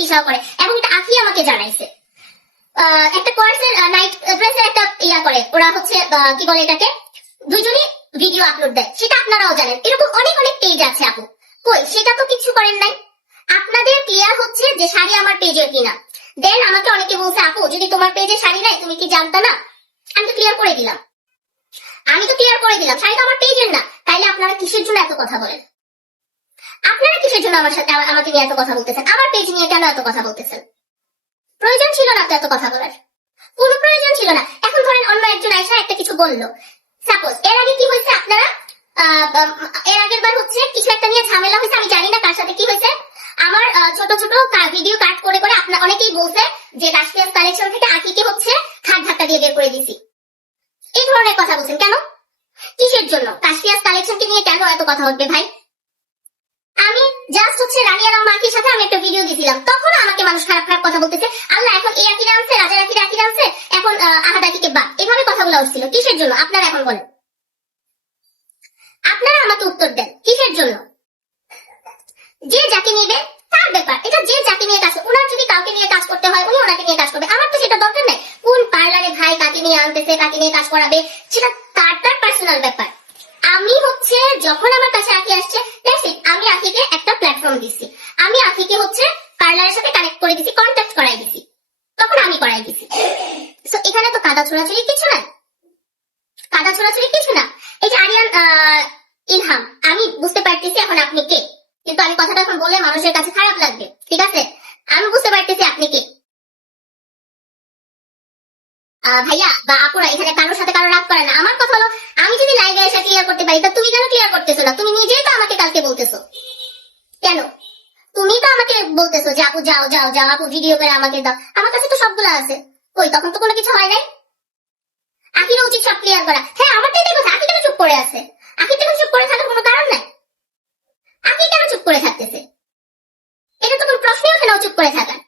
তিশাও করে, এবং এটা আখি আমাকে জানাইছে। একটা কোর্সের নাইট ড্রেসের একটা ইয়া করে, ওরা হচ্ছে কি বলে এটাকে, দুইজনই ভিডিও আপলোড দেয়, সেটা আপনারাও জানেন। এরকম অনেক অনেক পেজ আছে আপু, কই সেটা তো কিছু করেন নাই। আপনাদের ক্লিয়ার হচ্ছে যে শাড়ি আমার পেজের কিনা। দেন আমাকে অনেকে বলছে আপু যদি তোমার পেজে শাড়ি নাই তুমি কি জানতা না? আমি তো ক্লিয়ার করে দিলাম, শাড়ি তো আমার পেজের না। তাইলে আপনারা কিসের জন্য এত কথা বলেন? আপনারা কিসের জন্য আমার সাথে আমাকে নিয়ে এত কথা বলতেছেন? আমার পেজ নিয়ে কেন এত কথা বলতেছেন? প্রয়োজন ছিল না তো এত কথা বলার, কোনো প্রয়োজন ছিল না। এখন ধরেন অন্য একজন আয়সা একটা কিছু বললো, সাপোজ এর আগে কি হয়েছে আপনারা, এর আগের বার হচ্ছে কিছু একটা নিয়ে ঝামেলা হয়েছে, আমি জানি না কার সাথে কি হয়েছে। আমার ছোট ছোট ভিডিও কাট করে করে আপনার অনেকেই বলছে যে কাশফিয়াস কালেকশন থেকে আকিকে হচ্ছে খাট ধাক্কা দিয়ে বের করে দিছি। এই ধরনের কথা বলছেন কেন? কিসের জন্য? কাশফিয়াস কালেকশনকে নিয়ে কেন এত কথা বলবে ভাই? আমি জাস্ট হচ্ছে রানিয়া রাম্মা আকির সাথে আমি একটা ভিডিও দিয়েছিলাম, তখন আমাকে মানুষ খারাপ খারাপ কথা বলতেছে, আল্লাহ এখন এই আকির আনছে, রাজার আকির আনছে, এখন আহাদ আকিকে বা, এভাবে কথাগুলো উঠছিল। কিসের জন্য আপনারা এখন বলেন? আপনারা আমাকে উত্তর দেন, কিসের জন্য? যে যাকে নিবে তার ব্যাপার, এটা যে যাকে নিয়ে কাজ, ওনার যদি কাউকে নিয়ে কাজ করতে হয় উনি ওনাকে নিয়ে কাজ করবে, আমার তো সেটা দরকার নাই। কোন পার্লারে ভাই কাকে নিয়ে আনতেছে, কাকে নিয়ে কাজ করাবে, সেটা তার পার্সোনাল ব্যাপার। আমি হচ্ছে যখন আমার কাছে আকি আসছে, আমি আকিকে একটা প্ল্যাটফর্ম দিছি, আমি আকিকে হচ্ছে পার্লারের সাথে কানেক্ট করে দিছি, কন্ট্যাক্ট করাই দিছি, তখন আমি করাই দিছি। সো এখানে তো কাদা ছোড়াছুড়ি কিছু না, এই যে আরিয়ান ইলহাম, আমি বুঝতে পারতেছি এখন আপনি কে, কিন্তু আমি কথাটা এখন বললে মানুষের কাছে খারাপ লাগবে, ঠিক আছে? আমি বুঝতে পারতেছি আপনি কে। ভাইয়া বা আপুরা এখানে কারোর সাথে কারো রাগ করে না। আমার কথা হলো, আমি যদি লাইভে এসে ক্লিয়ার করতে পারি, তা তুমি কেন ক্লিয়ার করতেছো না? তুমি নিজেই তো আমাকে কালকে বলতেছো, কেন তুমি তো আমাকে বলতেছো যে আপু যাও যাও যাও, আপু ভিডিও করে আমাকে দাও, আমার কাছে তো সবগুলো আছে, কই তখন তো কোনো কিছু হয় নাই। আকির উচিত সব ক্লিয়ার করা। হ্যাঁ আমার তো এটাই কথা, আকি কেন চুপ করে আছে? আকি কেন চুপ করে থাকার কোনো কারণ নাই, আকি কেন চুপ করে থাকতেছে? এটা তো কোনো প্রশ্নই ওঠে না ও চুপ করে থাকার।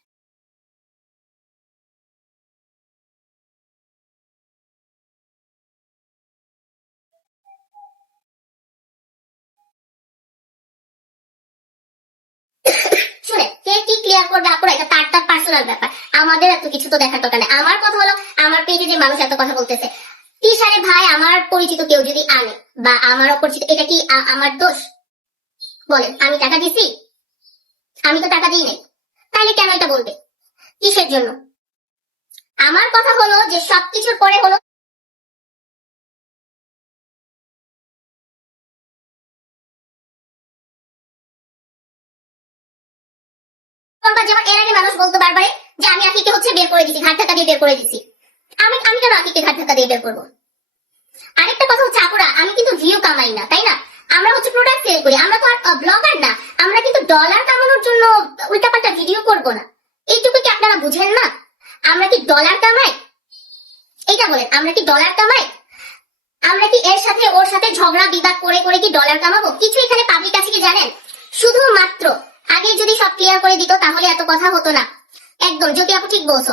শুনে কে কি ক্লিয়ার করবে আপুরা, এটা তার পার্সোনাল ব্যাপার, আমাদের এত কিছু তো দেখার দরকার নেই। আমার কথা হলো, আমার পেজে যে মানুষ এত কথা বলতেছে, তিশারে ভাই আমার পরিচিত কেউ যদি আনে বা আমার অপরিচিত, এটা কি আমার দোষ? বলেন, আমি টাকা দিছি? আমি তো টাকা দিই নাই, তাহলে কেন এটা বলবে? কিসের জন্য? আমার কথা হলো যে সবকিছুর পরে হলো যেমন এর আগে মানুষ বলতো বারবার যে আমি আকিকে হচ্ছে বের করে দিছি, ঘাট ধাক্কা দিয়ে বের করে দিছি। আমি আমি কেন আকিকে ঘাট ধাক্কা দিয়ে বের করবো? আরেকটা কথা হচ্ছে আপুরা, আমি কিন্তু ভিউ কামাই না, তাই না? আমরা হচ্ছে প্রোডাক্ট সেল করি, আমরা তো আর ব্লগার না। আমরা কিন্তু ডলার কামানোর জন্য উল্টাপাল্টা ভিডিও করব না, এইটুকু কি আপনারা বুঝেন না? আমরা কি ডলার কামাই? এইটা বলেন, আমরা কি ডলার কামাই? আমরা কি এর সাথে ওর সাথে ঝগড়া বিবাদ করে করে কি ডলার কামাবো? কিছু এখানে পাবলিক আছে কি জানেন? শুধুমাত্র আগে যদি সব ক্লিয়ার করে দিত তাহলে এত কথা হতো না। একদম জ্যোতি আপু ঠিক বলছো।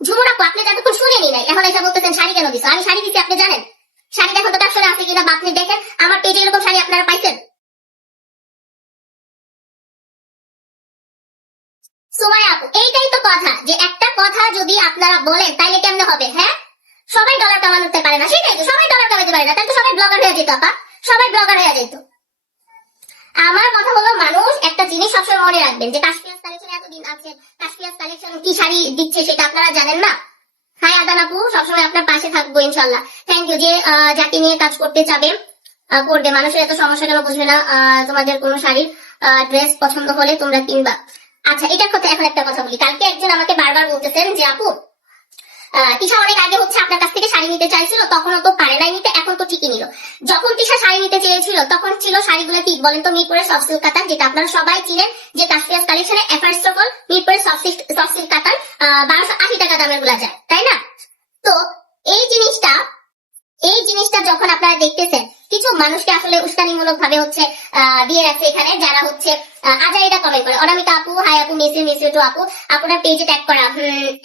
ঝুমুর আপু আপনি এতক্ষণ শুনেনি নাই, এখন এসে বলতেছেন শাড়ি কেন দিছো? আমি শাড়ি দিছি আপনি জানেন? শাড়ি দেখুন তো আসলে আছে কিনা, আপনি দেখেন আমার পেজে এরকম শাড়ি আপনারা পাইছেন? সোমায়া আপু এইটাই তো কথা, যে একটা কথা যদি আপনারা বলেন তাইলে কেমনে হবে? হ্যাঁ সবাই ডলার কামাতে পারে না, সেটাই তো, সবাই ডলার কামাতে পারে না, তাহলে তো সবাই ব্লগার হয়ে যেত আপা, সবাই ব্লগার হয়ে যেত। আমার কথা হলো, মানুষ একটা জিনিস সবসময় মনে রাখবেন যে কাশফিয়াস কালেকশন এতদিন আছে, কাশফিয়াস কালেকশন কি শাড়ি দিচ্ছে সেটা আপনারা জানেন না। হাই আদান আপু, সবসময় আপনার পাশে থাকবো ইনশাল্লাহ। Thank you. যে যাকে নিয়ে কাজ করতে চাবে করবে, মানুষের এত সমস্যা কেন বুঝবে না? তোমাদের কোনো শাড়ির ড্রেস পছন্দ হলে তোমরা কিনবা। আচ্ছা এটার কথা, এখন একটা কথা বলি, কালকে একজন আমাকে বারবার বলতেছেন যে আপু তিশা অনেক আগে হচ্ছে আপনার কাছ থেকে শাড়ি নিতে চাইছিল, তখনও তো পারে নাই নিতে, এখন তো ঠিকই নিল। যখন তিশা শাড়ি নিতে চেয়েছিল তখন ছিল শাড়িগুলো কি বলেন তো? মিরপুরের সফট সিল্ক কাতান, যেটা আপনারা সবাই চিনেন, যে কাশফিয়াস কালেকশনে ফার্স্ট অফ অল মিরপুরের সফট সিল্ক কাতান 1280 টাকা দামের গুলা যায়, তাই না? তো এই জিনিসটা যখন আপনারা দেখতেছেন, কিছু মানুষকে আসলে উস্কানিমূলক ভাবে হচ্ছে দিয়ে রাখছে এখানে, যারা হচ্ছে আজাইরা কমেন্ট করে, অনামিকা আপু হাই আপু, মিস ইউ টু আপু, আপনার পেজে ট্যাগ করা।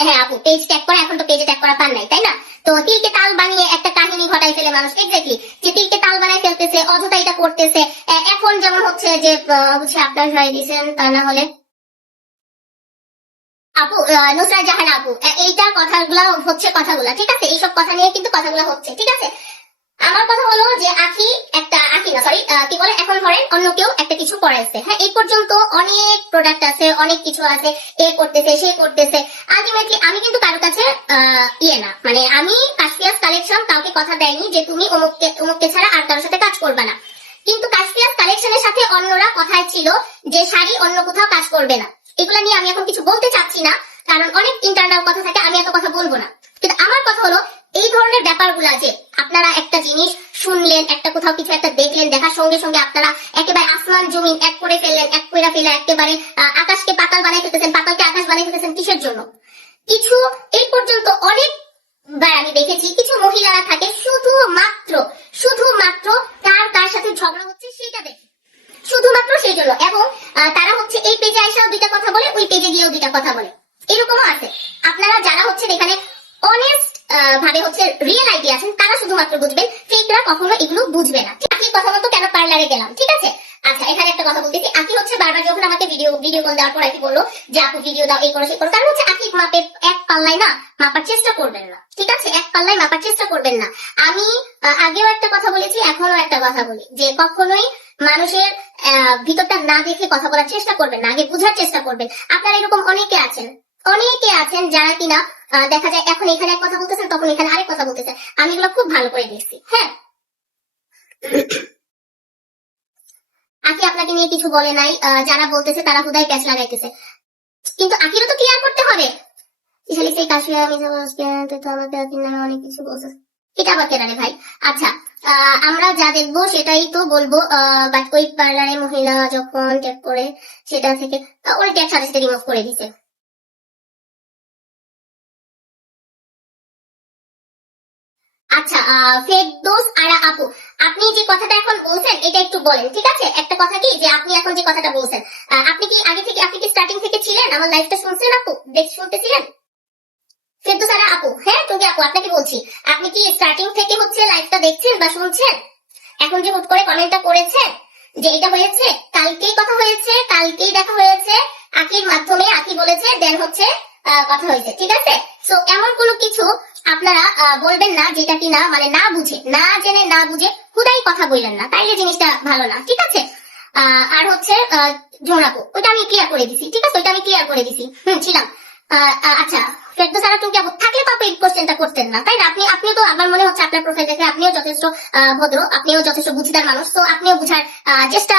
হ্যাঁ আপু পেজ ট্যাগ করা, এখন তো পেজে ট্যাগ করা পান নাই, তাই না? তো তিলকে তাল বানিয়ে একটা কাহিনী ঘটাই ফেলে মানুষ, এক্স্যাক্টলি, যে তিলকে তাল বানায় ফেলতেছে, অযথা এটা করতেছে। এখন যেমন হচ্ছে যে বুঝছি আপনার সবাই দিয়েছেন, তা না হলে আপু নুসরাত জাহান আপু, এইটা কথাগুলো হচ্ছে কথাগুলো, ঠিক আছে, এইসব কথা নিয়ে কিন্তু কথাগুলো হচ্ছে, ঠিক আছে। আমার কথা হলো যে আখি না সরি কি বলে, এখন ধরেন অন্য কেউ একটা কিছু করাইছে, হ্যাঁ, এই পর্যন্ত অনেক প্রোডাক্ট আছে, অনেক কিছু আছে, এ করতেছে সে করতেছে, আলটিমেটলি আমি কিন্তু কারো কাছে ইয়ে না, মানে আমি কাশফিয়াস কালেকশন কাউকে কথা দেয়নি যে তুমি অমুককে ছাড়া আর কারোর সাথে কাজ করবে না, কিন্তু কাশফিয়াস কালেকশনের সাথে অন্যরা কথায় ছিল যে শাড়ি অন্য কোথাও কাজ করবে না। এগুলা নিয়ে আমি এখন কিছু বলতে চাচ্ছি না, কারণ অনেক ইন্টারনাল কথা থাকে, আমি এত কথা বলবো না। কিন্তু আমার কথা হলো এই ধরনের ব্যাপারগুলো আছে, আপনারা একটা জিনিস শুনলেন, একটা কোথাও কিছু একটা দেখলেন, দেখার সঙ্গে সঙ্গে আপনারা একেবারে আসমান জমিন এক করে ফেললেন, এক করে ফেলে একেবারে আকাশকে পাতাল বানাই ফেলতেছেন, পাতালকে আকাশ বানাই ফেলতেছেন, কিসের জন্য? কিছু এই পর্যন্ত অনেকবার আমি দেখেছি কিছু মহিলারা থাকে শুধুমাত্র কার সাথে ঝগড়া হচ্ছে সেটা দেখে, শুধুমাত্র সেই জন্য, এবং তারা হচ্ছে এই পেজে আইসাও দুইটা কথা বলে, ওই পেজে গিয়েও দুইটা কথা বলে, এরকমও আছে। আপনারা যারা হচ্ছে এখানে অনেস্ট ভাবে হচ্ছে রিয়েল আইডি আছেন, তারা শুধুমাত্র বুঝবেন, ফেকরা কখনো এগুলো বুঝবে না। আকির কথা মতো কেন পার্লারে গেলাম, ঠিক আছে। আচ্ছা, এখানে একটা কথা বলতেছি, আকি হচ্ছে বারবার যখন আমাকে ভিডিও কল দেওয়ার পর আকি বললো যে আপু ভিডিও দাও, এই করো সেই করো, কারণ হচ্ছে আকি মাপের এক পাল্লায় না মাপার চেষ্টা করবেন না, ঠিক আছে, এক পাল্লায় মাপার চেষ্টা করবেন না। আমি আগেও একটা কথা বলেছি, এখনো একটা কথা বলি, যে কখনোই মানুষের ভিতরটা না দেখে কথা বলার চেষ্টা করবেন না, আগে বুঝার চেষ্টা করবেন। আপনারা এরকম অনেকে আছেন যারা কিনা দেখা যায় এখন এখানে এক কথা বলতেছেন, তখন এখানে আরেক কথা বলতেছেন, আমি এগুলো খুব ভালো করে দেখছি, হ্যাঁ। আকি আপনাকে নিয়ে কিছু বলে নাই, যারা বলতেছে তারা হুদাই প্যাচ লাগাইতেছে, কিন্তু আকিরও তো ক্লিয়ার করতে হবে। সেই কাশিয়া আমি তো আমাকে আকির নামে অনেক কিছু বলছে, এটা আবার কেন রে ভাই? আচ্ছা, আমরা যা দেখবো সেটাই তো বলবো, বাট ওই পার্লারে মহিলা যখন ট্যাগ করে সেটা থেকে ওই ট্যাগ সাথে সাথে রিমুভ করে দিছে। আচ্ছা, ফেরদৌস আরা আপু, আপনি যে কথাটা এখন বলছেন এটা একটু বলেন, ঠিক আছে। একটা কথা কি, যে আপনি এখন যে কথাটা বলছেন, আপনি কি আগে থেকে, আপনি কি স্টার্টিং থেকে ছিলেন, আমার লাইফটা শুনছেন আপু, শুনতেছিলেন? ফেরদৌস আরা আপু, হ্যাঁ টুকি আপু, আপনাকে বলছি, আপনি কি স্টার্টিং থেকে হচ্ছে লাইফটা দেখছেন বা শুনছেন? এখন যে হুট করে কমেন্টটা করেছেন যে এটা হয়েছে, কালকেই কথা হয়েছে, কালকেই দেখা হয়েছে, আকির মাধ্যমে আকি বলেছে, দেন হচ্ছে কথা হয়েছে, ঠিক আছে। সো এমন কোনো কিছু আপনারা বলবেন না যেটা কি না, মানে না বুঝে, না জেনে, না বুঝে হুদাই কথা বললেন না, তাইলে জিনিসটা ভালো না, ঠিক আছে। আর হচ্ছে জোনাপু, ওইটা আমি ক্লিয়ার করে দিছি, ঠিক আছে, ওইটা আমি ক্লিয়ার করে দিছি, ছিলাম। আচ্ছা, ফেরদৌস আরা টুকি আপু থাকলে তো আপনি এই কোশ্চেনটা করতেন না, তাই না? আপনি তো, আমার মনে হচ্ছে আপনার প্রোফাইল দেখে আপনিও যথেষ্ট ভদ্র, আপনিও যথেষ্ট বুঝদার মানুষ, তো আপনিও বুঝার চেষ্টা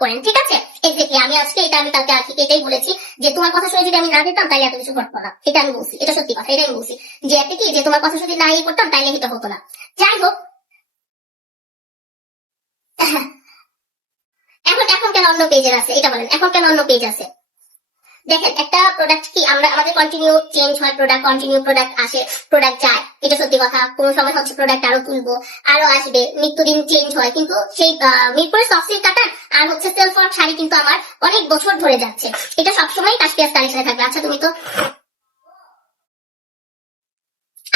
করেন, ঠিক আছে। এক্স্যাক্টলি, আমি আজকে এটা, আমি কালকে আজকে এটাই বলেছি, যে তোমার কথা শুনে যদি আমি না দিতাম তাহলে এত কিছু ঘটতো না, এটা আমি বলছি, এটা সত্যি কথা, এটাই বলছি, যে একটা কি, যে তোমার কথা যদি না ইয়ে করতাম তাইলে এটা হতো না। যাই হোক, এখন কেন অন্য পেজের আছে এটা বলেন, এখন কেন অন্য পেজ আছে? দেখেন, একটা প্রোডাক্ট কি, আমাদের কন্টিনিউ চেঞ্জ হয়, প্রোডাক্ট কন্টিনিউ, প্রোডাক্ট আসে, প্রোডাক্ট যায়, এটা সত্যি কথা। কোনো সময় হচ্ছে প্রোডাক্ট আরো তুলবো, আরো আসবে, নিত্যদিন চেঞ্জ হয়, কিন্তু সেই মিরপুরের সফট সিল্ক কাটার আর হচ্ছে সেলফ ওয়ার্ক শাড়ি কিন্তু আমার অনেক বছর ধরে যাচ্ছে, এটা সবসময় কাশপিয়াস কালেকশনে থাকবে। আচ্ছা, তুমি তো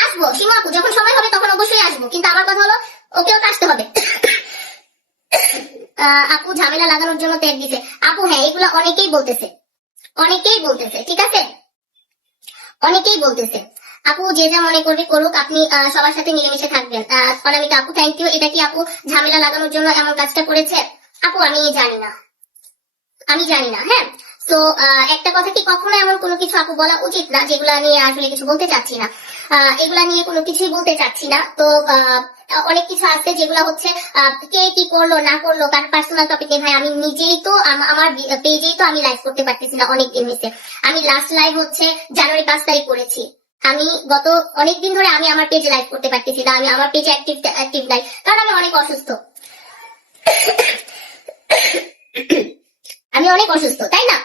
আসবো সীমা আপু, যখন সময় হবে তখন অবশ্যই আসবো, কিন্তু আমার কথা হলো ওকেও তো আসতে হবে। আপু ঝামেলা লাগানোর জন্য ট্যাগ দিতে, আপু হ্যাঁ, এগুলো অনেকেই বলতেছে, ঠিক আছে, অনেকেই বলতেছে। আপু যে যা মনে করবে করুক, আপনি সবার সাথে মিলেমিশে থাকবেন। অনামিকা আপু থ্যাংক ইউ। এটা কি আপু ঝামেলা লাগানোর জন্য এমন কাজটা করেছে? আপু আমি জানি না, হ্যাঁ। তো একটা কথা কি, কখনো এমন কোনো কিছু আপু বলা উচিত না যেগুলা নিয়ে আসলে কিছু বলতে চাচ্ছি না, এগুলা নিয়ে কোনো কিছুই বলতে চাচ্ছি না। তো অনেক কিছু আছে যেগুলো হচ্ছে কে কি করলো না করলো, কার পার্সোনাল টপিক নিয়ে, ভাই আমি নিজেই তো আমার পেজেই তো আমি লাইভ করতে পারতেছি না অনেকদিন হয়েছে। আমি লাস্ট লাইভ হচ্ছে জানুয়ারি 5 তারিখ করেছি, আমি গত অনেকদিন ধরে আমি আমার পেজে লাইভ করতে পারতেছি না, আমি আমার পেজে অ্যাক্টিভ নাই, কারণ আমি অনেক অসুস্থ, আমি অনেক অসুস্থ, তাই না।